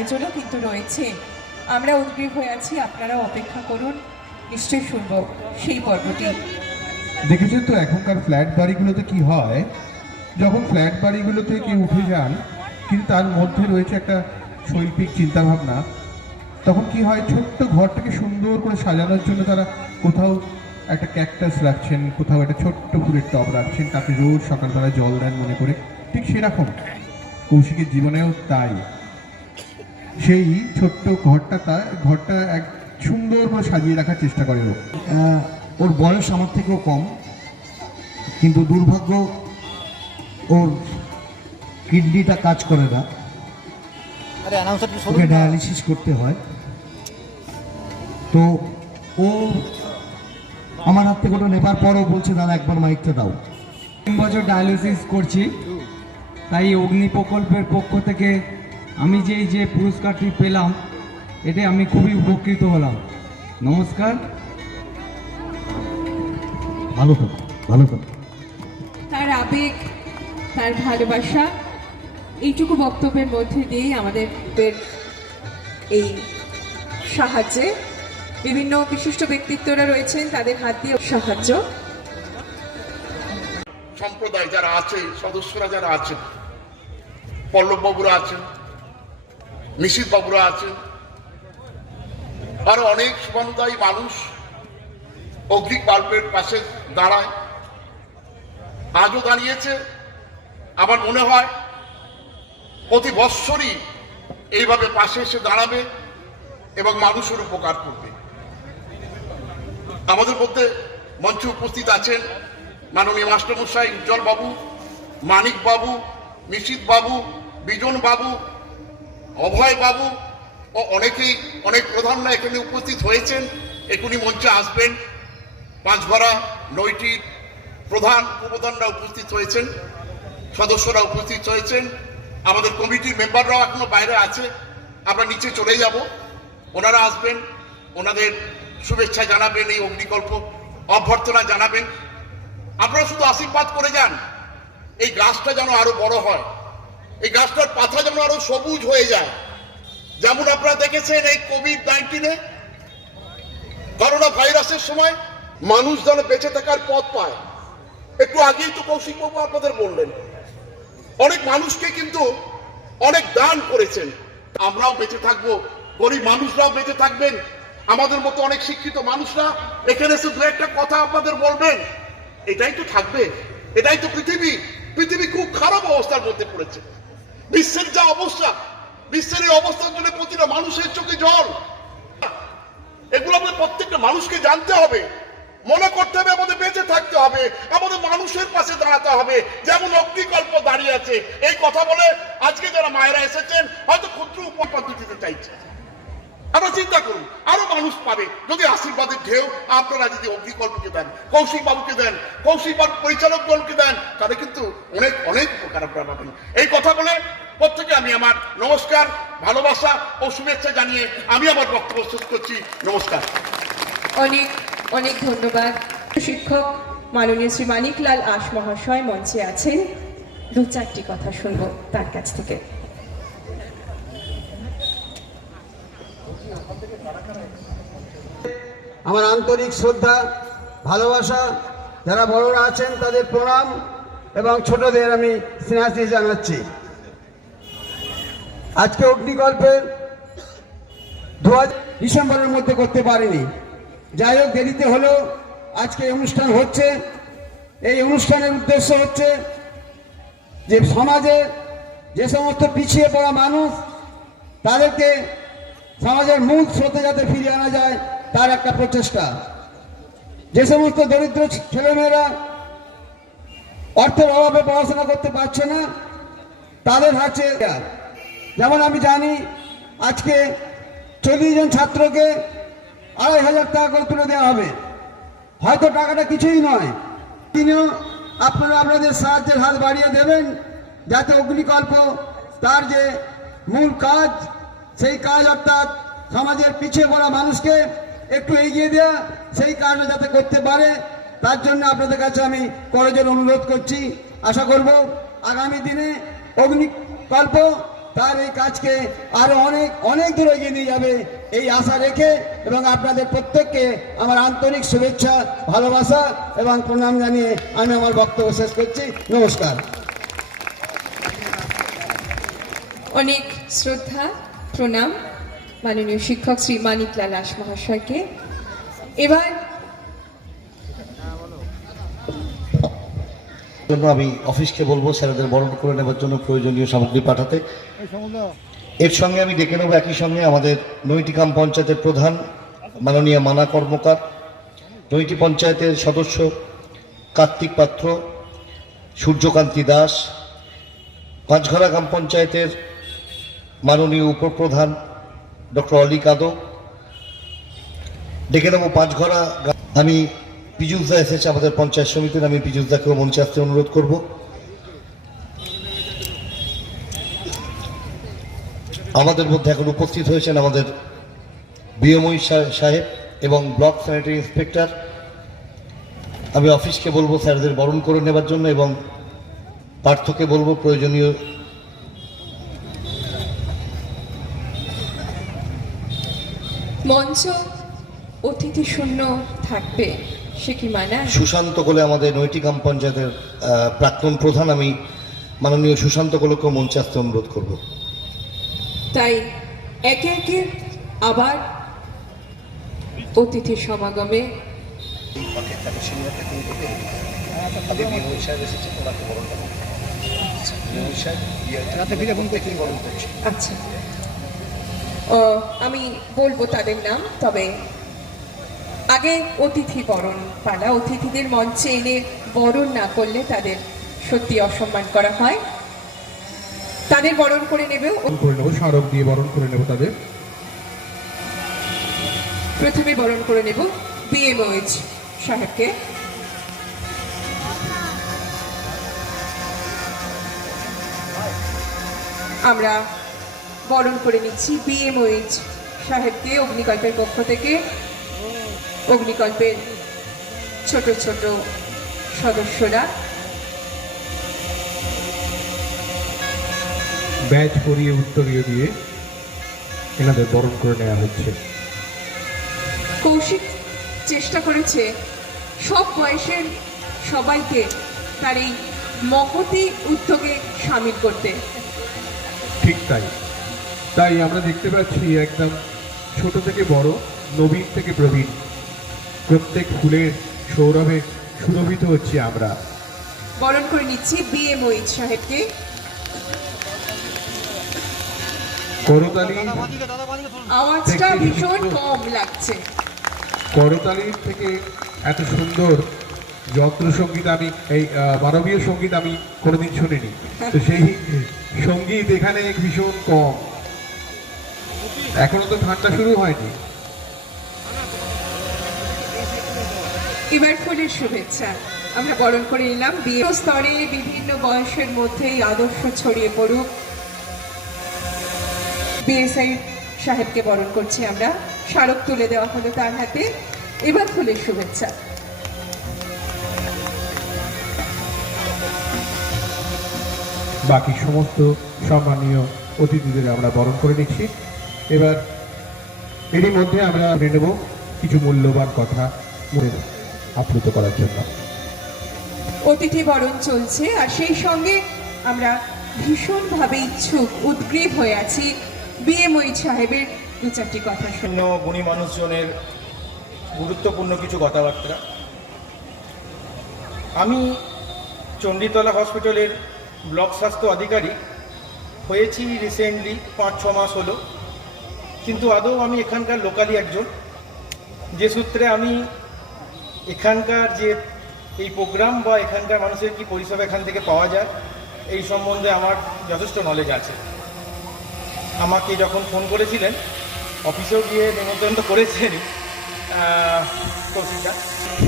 আয়োজনও কিন্তু রয়েছে। আমরা উদ্গ্রীব হয়ে আছি, আপনারা অপেক্ষা করুন, নিশ্চয়ই শুনব সেই পর্বটি। দেখেছেন তো এখনকার ফ্ল্যাট বাড়িগুলোতে কি হয়, যখন ফ্ল্যাট বাড়িগুলোতে কেউ উঠে যান কিন্তু তার মধ্যে রয়েছে একটা শৈল্পিক চিন্তাভাবনা, তখন কি হয়, ছোট্ট ঘরটাকে সুন্দর করে সাজানোর জন্য তারা কোথাও একটা ক্যাকটাস রাখছেন, কোথাও একটা ছোট্ট ফুলের টব রাখছেন, তাকে রোজ সকালবেলা জল দেন মনে করে। ঠিক সেরকম কৌশিকের জীবনেও তাই, সেই ছোট্ট ঘরটা এক সুন্দর করে সাজিয়ে রাখার চেষ্টা করে ও। ওর বয়স আমার থেকেও কম, কিন্তু দুর্ভাগ্য ওর কিডনিটা কাজ করে না, ওকে ডায়ালিসিস করতে হয়। তো ও আমার হাত থেকে ওটা নেবার পরও বলছে, দাদা একবার মাইকটা দাও। 3 বছর ডায়ালিসিস করছি, তাই অগ্নি প্রকল্পের পক্ষ থেকে আমি যে পুরস্কারটি পেলাম, এতে আমি খুবই উপকৃত হলাম। নমস্কার। ভালো থাকো, ভালো থাকো। তার আবেগ, তার ভালোবাসা, এইটুকু বক্তব্যের মধ্যে দিয়েই আমাদের এই সাহায্যে বিভিন্ন বিশিষ্ট ব্যক্তিত্বরা রয়েছেন, তাদের হাত দিয়ে সাহায্য। সম্প্রদায় যারা আছে, সদস্যরা যারা আছেন, পল্লব বাবুরা আছেন, নিশীথ বাবুরা আছেন, আরো অনেক শুভানুদায়ী মানুষ অগ্নিকল্পের পাশে দাঁড়ায়, আজও দাঁড়িয়েছে। আমার মনে হয় প্রতি বৎসরই এইভাবে পাশে এসে দাঁড়াবে এবং মানুষের উপকার করবে। আমাদের মধ্যে মঞ্চে উপস্থিত আছেন মাননীয় মাস্টারমশাই উজ্জ্বল বাবু, মানিক বাবু, নিশীথ বাবু, বিজন বাবু, অভয় বাবু ও অনেক প্রধানরা এখানে উপস্থিত হয়েছেন। এখনই মঞ্চে আসবেন। পাঁচঘরা নৈটির প্রধান উপপ্রধানরা উপস্থিত হয়েছেন, সদস্যরা উপস্থিত হয়েছেন, আমাদের কমিটির মেম্বাররাও এখনো বাইরে আছে। আমরা নিচে চলে যাব, ওনারা আসবেন, ওনাদের শুভেচ্ছা জানাবেন, এই অগ্নিকল্প অভ্যর্থনা জানাবেন। আপনারা শুধু আশীর্বাদ করে যান, এই গাছটা যেন আরো বড় হয়, এই গাছটার পাতা যেন আরো সবুজ হয়ে যায়। যেমন আপনারা দেখেছেন এই কোভিড-19 করোনা ভাইরাসের সময় মানুষ যেন বেঁচে থাকার পথ পায়। একটু আগেই তো কৌশিক বাবু আপনাদের বললেন, অনেক মানুষকে কিন্তু অনেক দান করেছেন। আমরাও বেঁচে থাকবো, গরিব মানুষরাও বেঁচে থাকবেন, আমাদের মতো অনেক শিক্ষিত মানুষরা এখানে এসে দু একটা কথা আপনাদের বলবেন। এটাই তো থাকবে, এটাই তো পৃথিবী খুব খারাপ অবস্থার মধ্যে পড়েছে। বিশ্বের যা অবস্থা, বিশ্বের এই অবস্থার জন্য প্রতিটা মানুষের চোখে জল। এগুলো আমাদের প্রত্যেকটা মানুষকে জানতে হবে, মনে করতে হবে, আমাদের বেঁচে থাকতে হবে, আমাদের মানুষের পাশে দাঁড়াতে হবে, যেমন অগ্নিকল্প দাঁড়িয়ে আছে। এই কথা বলে আজকে যারা মায়েরা এসেছেন হয়তো ক্ষুদ্র উপহার দিতে চাইছে। আমরা চিন্তা করুন, আরো মানুষ পাবে যদি আশীর্বাদের ঢেউ আপনারা যদি অগ্নিকল্পকে দেন, কৌশিক বাবুকে দেন, কৌশিক বাবু পরিচালক দলকে দেন, তাহলে কিন্তু অনেক উপকার আপনারা পাবেন। এই কথা বলে প্রত্যেকে আমি আমার নমস্কার, ভালোবাসা ও শুভেচ্ছা জানিয়ে আমি আমার বক্তব্য শেষ করছি। নমস্কার। অনেক ধন্যবাদ। শিক্ষক মাননীয় শ্রী মানিকলাল আশ মহাশয় মঞ্চে আছেন, 2-4টি কথা শুনবো তার কাছ থেকে। আমার আন্তরিক শ্রদ্ধা, ভালোবাসা, যারা বড়রা আছেন তাদের প্রণাম এবং ছোটদের আমি স্নেহাশিস জানাচ্ছি। আজকে অগ্নিকল্পের ডিসেম্বরের মধ্যে করতে পারিনি, যাই হোক দেরিতে হলেও আজকে অনুষ্ঠান হচ্ছে। এই অনুষ্ঠানের উদ্দেশ্য হচ্ছে যে সমাজের যে সমস্ত পিছিয়ে পড়া মানুষ, তাদেরকে সমাজের মূল স্রোতে যাতে ফিরিয়ে আনা যায় তার একটা প্রচেষ্টা। যে সমস্ত দরিদ্র ছেলেমেয়েরা অর্থের অভাবে পড়াশোনা করতে পারছে না, তাদের হাতে, যেমন আমি জানি আজকে 40 জন ছাত্রকে 2,500 টাকা করে তুলে দেওয়া হবে। হয়তো টাকাটা কিছুই নয়, তিনিও আপনারা আপনাদের সাহায্যের হাত বাড়িয়ে দেবেন, যাতে অগ্নিকল্প তার যে মূল কাজ, সেই কাজ অর্থাৎ সমাজের পিছিয়ে পড়া মানুষকে একটু এগিয়ে দেওয়া, সেই কাজটা যাতে করতে পারে, তার জন্য আপনাদের কাছে আমি করজোড়ে অনুরোধ করছি। আশা করব আগামী দিনে অগ্নিকল্প তার এই কাজকে আরো অনেক অনেক দূর এগিয়ে নিয়ে যাবে এই আশা রেখে এবং আপনাদের প্রত্যেককে আমার আন্তরিক শুভেচ্ছা, ভালোবাসা এবং প্রণাম জানিয়ে আমি আমার বক্তব্য শেষ করছি। নমস্কার। অনেক শ্রদ্ধা, প্রণাম মাননীয় শিক্ষক শ্রী মানিকলাল আশ মহাশয়কে। এবার জন্য আমি অফিসকে বলবো স্যারেদের বরণ করে নেবার জন্য প্রয়োজনীয় সামগ্রী পাঠাতে। এর সঙ্গে আমি ডেকে নেবো একই সঙ্গে আমাদের নৈটিকাম পঞ্চায়েতের প্রধান মাননীয় মানা কর্মকার, নৈটি পঞ্চায়েতের সদস্য কার্তিক পাত্র, সূর্যকান্তি দাস, পাঁচঘরা গ্রাম পঞ্চায়েতের মাননীয় উপপ্রধান ডক্টর অলি কাদো, ডেকে নেবো পাঁচঘরা। আমি পীযুষদা এসেছে আমাদের পঞ্চায়েত সমিতির, আমি পীযুষদাকেও মঞ্চে আসতে অনুরোধ করব। আমাদের মধ্যে এখন উপস্থিত হয়েছেন আমাদের বিএমওই সাহেব এবং ব্লক স্যানিটারি ইন্সপেক্টর। আমি অফিসকে বলবো স্যারদের বরণ করে নেবার জন্য এবং পার্থকে বলবো প্রয়োজনীয় মঞ্চ অতিথি শূন্য থাকবে, সে কি মানায়? সুশান্ত কোলে আমাদের নৈটিকাম পঞ্চায়েতের প্রাক্তন প্রধান, আমি মাননীয় সুশান্ত কোলকে মঞ্চে আসতে অনুরোধ করব। তাই একে একে আবার অতিথি সমাগমে আচ্ছা, আমি বলবো তাদের নাম, তবে আগে অতিথি বরণ পালা। অতিথিদের মঞ্চে এনে বরণ না করলে তাদের সত্যি অসম্মান করা হয়। তাদের বরণ করে নেবেও, করে নেবো, স্মারক দিয়ে বরণ করে নেবো তাদের। প্রথমে বরণ করে নেব বিএমওএইচ সাহেবকে। আমরা বরণ করে নিচ্ছি বিএমওএইচ সাহেবকে অগ্নিকল্পের পক্ষ থেকে। অগ্নিকল্পের ছোট ছোট সদস্যরা ব্যাচ পরিয়ে উত্তরীয় দিয়ে এনাদের বরণ করে নেওয়া হচ্ছে। কৌশিক চেষ্টা করেছে সব বয়সের সবাইকে তার এই মহতি উদ্যোগে সামিল করতে। ঠিক তাই, তাই আমরা দেখতে পাচ্ছি একদম ছোট থেকে বড়, নবীন থেকে প্রবীণ, প্রত্যেক ফুলের সৌরভে সুরভিত হচ্ছে আমরা। বরণ করে নিচ্ছি বিএমওএইচ সাহেবকে। করতালি, আওয়াজটা ভীষণ কম লাগছে। করতালির থেকে এত সুন্দর যন্ত্রসঙ্গীত আমি এই মানবীয় সঙ্গীত আমি কোনোদিন শুনিনি, তো সেই সঙ্গীত এখানে ভীষণ কম। এখনো তো ঠান্ডা শুরু হয়নি। এবার ফুলের শুভেচ্ছা আমরা বরণ করে নিলাম। বিয়ে স্তরে বিভিন্ন বয়সের মধ্যে এই আদর্শ ছড়িয়ে পড়ুক। বিএসআই সাহেবকে বরণ করছি আমরা, স্মারক তুলে দেওয়া হলো তার হাতে। এবার ফুলের শুভেচ্ছা। বাকি সমস্ত সম্মানীয় অতিথিদের আমরা বরণ করে নিচ্ছি। এবার এরই মধ্যে আমরা নেব কিছু মূল্যবান কথা মনে আপ্লুত করার জন্য। অতিথি বরণ চলছে, আর সেই সঙ্গে আমরা ভীষণভাবে ইচ্ছুক, উদ্গ্রীব হয়ে আছি বিএমওএইচ সাহেবের দু চারটি কথা শুনে। গুণী মানুষজনের গুরুত্বপূর্ণ কিছু কথাবার্তা। আমি চণ্ডীতলা হসপিটালের ব্লক স্বাস্থ্য আধিকারিক হয়েছি রিসেন্টলি 5-6 মাস হলো, কিন্তু আদৌ আমি এখানকার লোকালি একজন, যে সূত্রে আমি এখানকার যে এই প্রোগ্রাম বা এখানকার মানুষের কি পরিষেবা এখান থেকে পাওয়া যায় এই সম্বন্ধে আমার যথেষ্ট নলেজ আছে। আমাকে যখন ফোন করেছিলেন, অফিসেও গিয়ে নিমন্ত্রণ তো করেছেন কৌশিকদা,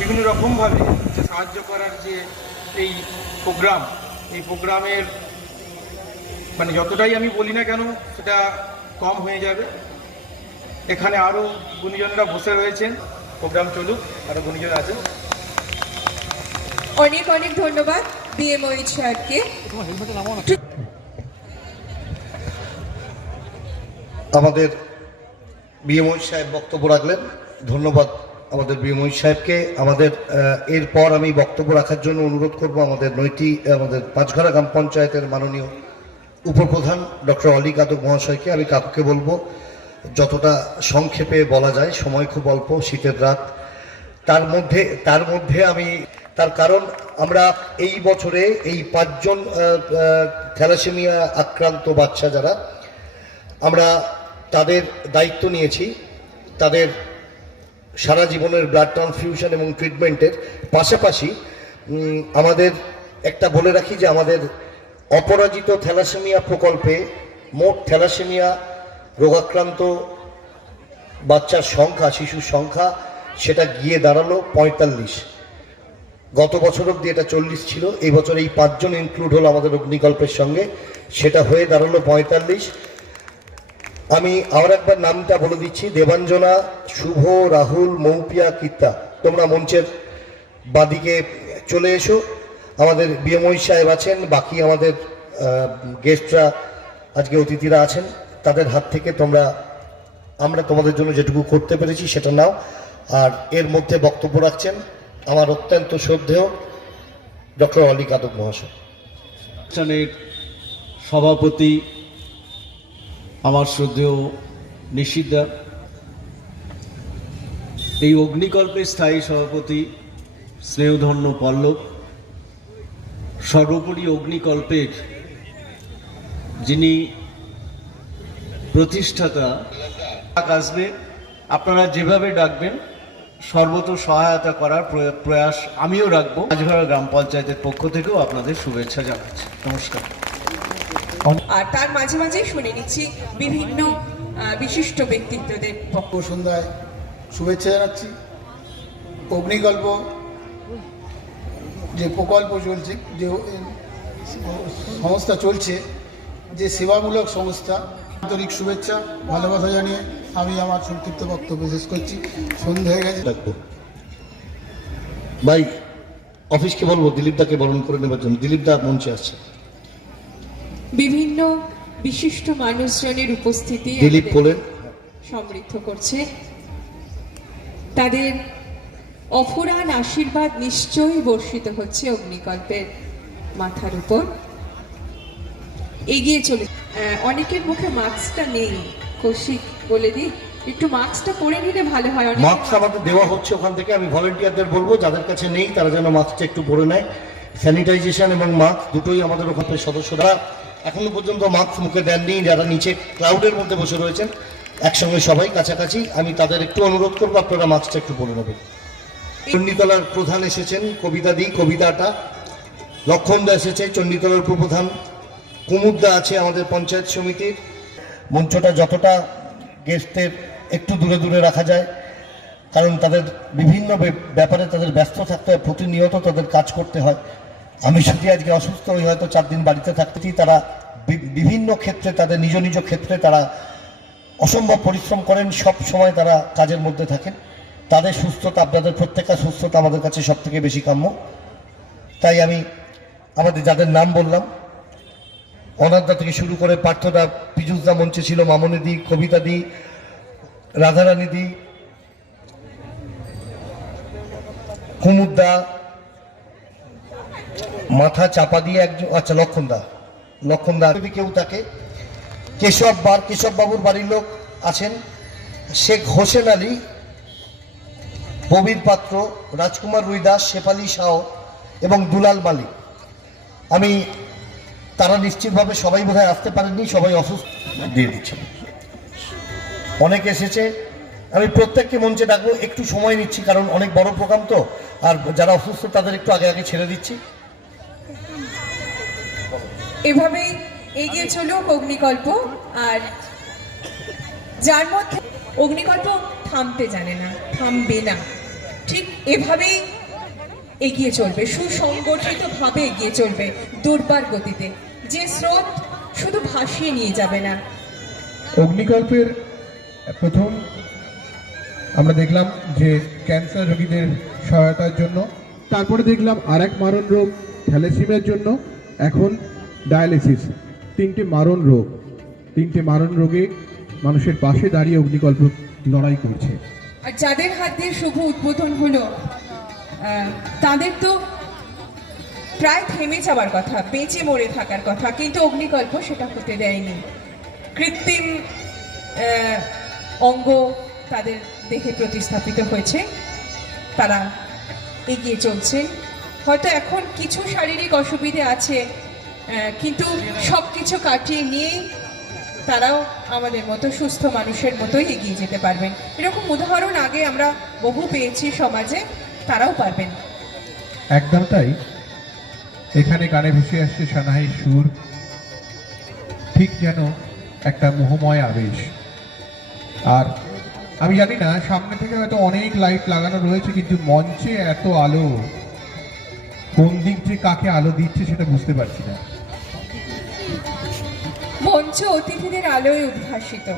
বিভিন্ন রকমভাবে যে সাহায্য করার যে এই প্রোগ্রাম, এই প্রোগ্রামের মানে যতটাই আমি বলি না কেন সেটা কম হয়ে যাবে। এখানে আরও গুণীজনেরা বসে রয়েছেন, প্রোগ্রাম চলুক, আরও গুণীজন আছেন। অনেক অনেক ধন্যবাদ বিএমওএইচ সাহেবকে। আমাদের বিএমওই সাহেব বক্তব্য রাখলেন। ধন্যবাদ আমাদের বিএমওই সাহেবকে। আমাদের এরপর আমি বক্তব্য রাখার জন্য অনুরোধ করব আমাদের আমাদের পাঁচঘরা গ্রাম পঞ্চায়েতের মাননীয় উপপ্রধান ডক্টর অলি কাদক মহাশয়কে। আমি কাকুকে বলবো যতটা সংক্ষেপে বলা যায়, সময় খুব অল্প, শীতের রাত, তার মধ্যে আমি তার কারণ আমরা এই বছরে এই 5 জন থ্যালাসেমিয়া আক্রান্ত বাচ্চা যারা, আমরা তাদের দায়িত্ব নিয়েছি, তাদের সারা জীবনের ব্লাড ট্রান্সফিউশন এবং ট্রিটমেন্টের পাশাপাশি আমাদের একটা বলে রাখি যে আমাদের অপরাজিত থ্যালাসেমিয়া প্রকল্পে মোট থ্যালাসেমিয়া রোগাক্রান্ত বাচ্চার সংখ্যা, শিশুর সংখ্যা, সেটা গিয়ে দাঁড়ালো 45। গত বছর অব্দি এটা 40 ছিল। এই বছর এই 5 জন ইনক্লুড হলো আমাদের অগ্নিকল্পের সঙ্গে, সেটা হয়ে দাঁড়ালো 45। আমি আর একবার নামটা বলে দিচ্ছি: দেবাঞ্জনা, শুভ, রাহুল, মৌপিয়া, কীর্তা। তোমরা মঞ্চের বাদিকে চলে এসো। আমাদের বিএমওই সাহেব আছেন, বাকি আমাদের গেস্টরা, আজকে অতিথিরা আছেন, তাদের হাত থেকে আমরা তোমাদের জন্য যেটুকু করতে পেরেছি সেটা নাও। আর এর মধ্যে বক্তব্য রাখছেন আমার অত্যন্ত শ্রদ্ধেয় ডক্টর অলি কাদক মহাশয়। অনুষ্ঠানের সভাপতি আমার শ্রদ্ধেয় নিশিদা, এই অগ্নিকল্পের স্থায়ী সভাপতি স্নেহধন্য পল্লব, সর্বোপরি অগ্নিকল্পের যিনি প্রতিষ্ঠাতা, আসবে, আপনারা যেভাবে ডাকবেন সর্বত সহায়তা করার প্রয়াস আমিও রাখবো। পাঁচঘরা গ্রাম পঞ্চায়েতের পক্ষ থেকেও আপনাদের শুভেচ্ছা জানাচ্ছি। নমস্কার। আর তার মাঝে মাঝে শুনে নিচ্ছি বিভিন্ন বিশিষ্ট ব্যক্তিত্বদের বক্তব্য। সন্ধ্যায় শুভেচ্ছা জানাচ্ছি। অগ্নিকল্প যে প্রকল্প চলছে, যে সংস্থা চলছে, যে সেবামূলক সংস্থা, আন্তরিক শুভেচ্ছা ভালোবাসা জানিয়ে আমি আমার সংক্ষিপ্ত বক্তব্য শেষ করছি। সন্ধ্যা হয়ে গেছে। ভাই অফিসকে বলবো দিলীপদাকে বরণ করে নেবার জন্য। দিলীপদা মঞ্চে আসছে। বিভিন্ন বিশিষ্ট মানুষজনের উপস্থিতি দিলীপ বলেন সমৃদ্ধ করছে। তাদের অফুরান আশীর্বাদ নিশ্চয়ই বর্ষিত হচ্ছে অগ্নিকল্পের মাথার উপর। এগিয়ে চলে অনেকের মুখে মাস্কটা নেই, কৌশিক বলে দিই একটু মাস্কটা পরে নিলে ভালো হয়। মাস্ক আমাদের দেওয়া হচ্ছে ওখান থেকে। আমি ভলেন্টিয়ারদের বলবো যাদের কাছে নেই তারা যেন মাস্কটা একটু পরে নেয়। স্যানিটাইজেশন এবং মাস্ক দুটোই আমাদের ওখানে সদস্যরা এখনো পর্যন্ত মাস্ক মুখে দেননি। যারা নিচে ক্রাউডের মধ্যে বসে রয়েছেন একসঙ্গে সবাই কাছাকাছি, আমি তাদের একটু অনুরোধ করবো আপনারা মাস্কটা একটু পরে নেবেন। চণ্ডীতলার প্রধান এসেছেন কবিতাটা, লক্ষণদা এসেছে চণ্ডীতলার উপপ্রধান, কুমুদদা আছে আমাদের পঞ্চায়েত সমিতির। মঞ্চটা যতটা গেস্টদের একটু দূরে দূরে রাখা যায়, কারণ তাদের বিভিন্ন ব্যাপারে তাদের ব্যস্ত থাকতে হয়, প্রতিনিয়ত তাদের কাজ করতে হয়। আমি যদি আজকে অসুস্থ হই, হয়তো 4 দিন বাড়িতে থাকতেই তারা বিভিন্ন ক্ষেত্রে, তাদের নিজ নিজ ক্ষেত্রে তারা অসম্ভব পরিশ্রম করেন, সব সময় তারা কাজের মধ্যে থাকেন। তাদের সুস্থতা, আপনাদের প্রত্যেকের সুস্থতা আমাদের কাছে সব থেকে বেশি কাম্য। তাই আমি আমাদের যাদের নাম বললাম, অনাথদা থেকে শুরু করে পার্থদা, পীযুষদা মঞ্চে ছিল, মামনিদি, কবিতাদি, রাধারানীদি, কুমুদদা, মাথা চাপা দিয়ে একজন, আচ্ছা লক্ষণদা যদি কেউ থাকে, কেশববাবুর বাড়ির লোক আছেন, শেখ হোসেন আলী, ববির পাত্র, রাজকুমার রুইদাস, শেফালি শাহ এবং দুলাল মালিক। আমি তারা নিশ্চিতভাবে সবাই বোধহয় আসতে পারেননি, সবাই অসুস্থ দিয়ে দিচ্ছেন। অনেক এসেছে, আমি প্রত্যেককে মঞ্চে ডাকবো। একটু সময় নিচ্ছি কারণ অনেক বড় প্রোগ্রাম তো, আর যারা অসুস্থ তাদের একটু আগে আগে ছেড়ে দিচ্ছি। এভাবেই এগিয়ে চলুক অগ্নিকল্প। আর যার মধ্যে অগ্নিকল্প থামতে জানে না, থামবে না, ঠিক এভাবেই এগিয়ে চলবে, সুসংগঠিতভাবে এগিয়ে চলবে দুর্বার গতিতে। যে স্রোত শুধু ভাসিয়ে নিয়ে যাবে না। অগ্নিকল্পের প্রথম আমরা দেখলাম যে ক্যান্সার রোগীদের সহায়তার জন্য, তারপরে দেখলাম আরেক মারণ রোগ থ্যালাসেমিয়ার জন্য, এখন ডায়ালিসিস। 3টে মারণ রোগে মানুষের পাশে দাঁড়িয়ে অগ্নিকল্প লড়াই করছে। আর যাদের হাত দিয়ে শুভ উদ্বোধন হলো তাদের তো প্রায় থেমে যাওয়ার কথা, বেঁচে মরে থাকার কথা, কিন্তু অগ্নিকল্প সেটা হতে দেয়নি। কৃত্রিম অঙ্গ তাদের দেহে প্রতিস্থাপিত হয়েছে, তারা এগিয়ে চলছে। হয়তো এখন কিছু শারীরিক অসুবিধে আছে, কিন্তু সব কিছু কাটিয়ে নিয়েই তারাও আমাদের মতো সুস্থ মানুষের মতোই এগিয়ে যেতে পারবেন। এরকম উদাহরণ আগে আমরা বহু পেয়েছি সমাজে, তারাও পারবেন। একদম তাই। এখানে গানে ভেসে আসছে সানাইয়ের সুর, ঠিক যেন একটা মোহময় আবেশ। আর আমি জানি না, সামনে থেকে হয়তো অনেক লাইট লাগানো রয়েছে, কিন্তু মঞ্চে এত আলো, কোন দিক যে কাকে আলো দিচ্ছে সেটা বুঝতে পারছি না। মঞ্চ অতিথিদের আলোয় উদ্ভাসিত।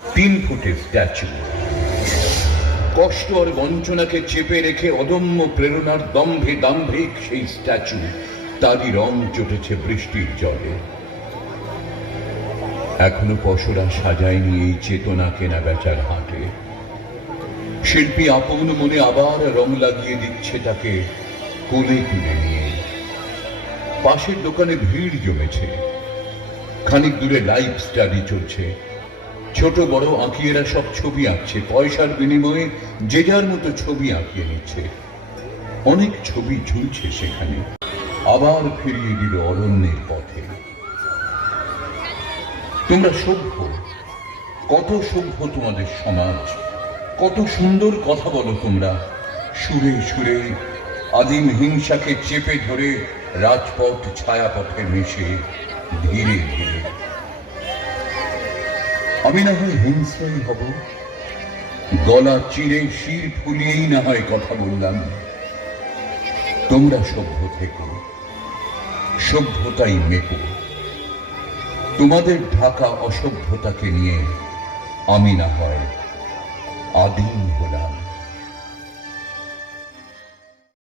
তিন ফুটের স্ট্যাচু, কষ্ট আর বঞ্চনাকে চেপে রেখে অদম্য প্রেরণার দম্ভে দাম্ভিক সেই স্ট্যাচু, তারই রং চটেছে বৃষ্টির জলে। এখনো পশরা সাজায়নি এই চেতনা কেনা বেচার হাটে। শিল্পী আপন মনে আবার রং লাগিয়ে দিচ্ছে তাকে কোলে তুলে নিয়ে। পাশের দোকানে ভিড় জমেছে, খানিক দূরে লাইভ স্টাডি চলছে। ছোট বড় আঁকিয়েরা সব ছবি আঁকছে, পয়সার বিনিময়ে যে যার মতো ছবি আঁকিয়ে নিচ্ছে। অনেক ছবি ঝুলছে সেখানে, আবার ফিরিয়ে দিল অরণ্যের পথে। তোমরা সভ্য, কত সভ্য তোমাদের সমাজ, কত সুন্দর কথা বলো তোমরা। সুরে সুরে আদিম হিংসাকে চেপে ধরে রাজপথ ছায়াপথে মিশে ধীরে ধীরে। আমি না হয় হিংস্রই হব, গলা চিরে শির ফুলিয়েই না হয় কথা বললাম। তোমরা সভ্য থেকো, সভ্যতাই মেকো। তোমাদের ঢাকা অসভ্যতাকে নিয়ে আমি না হয় আদিম হলাম।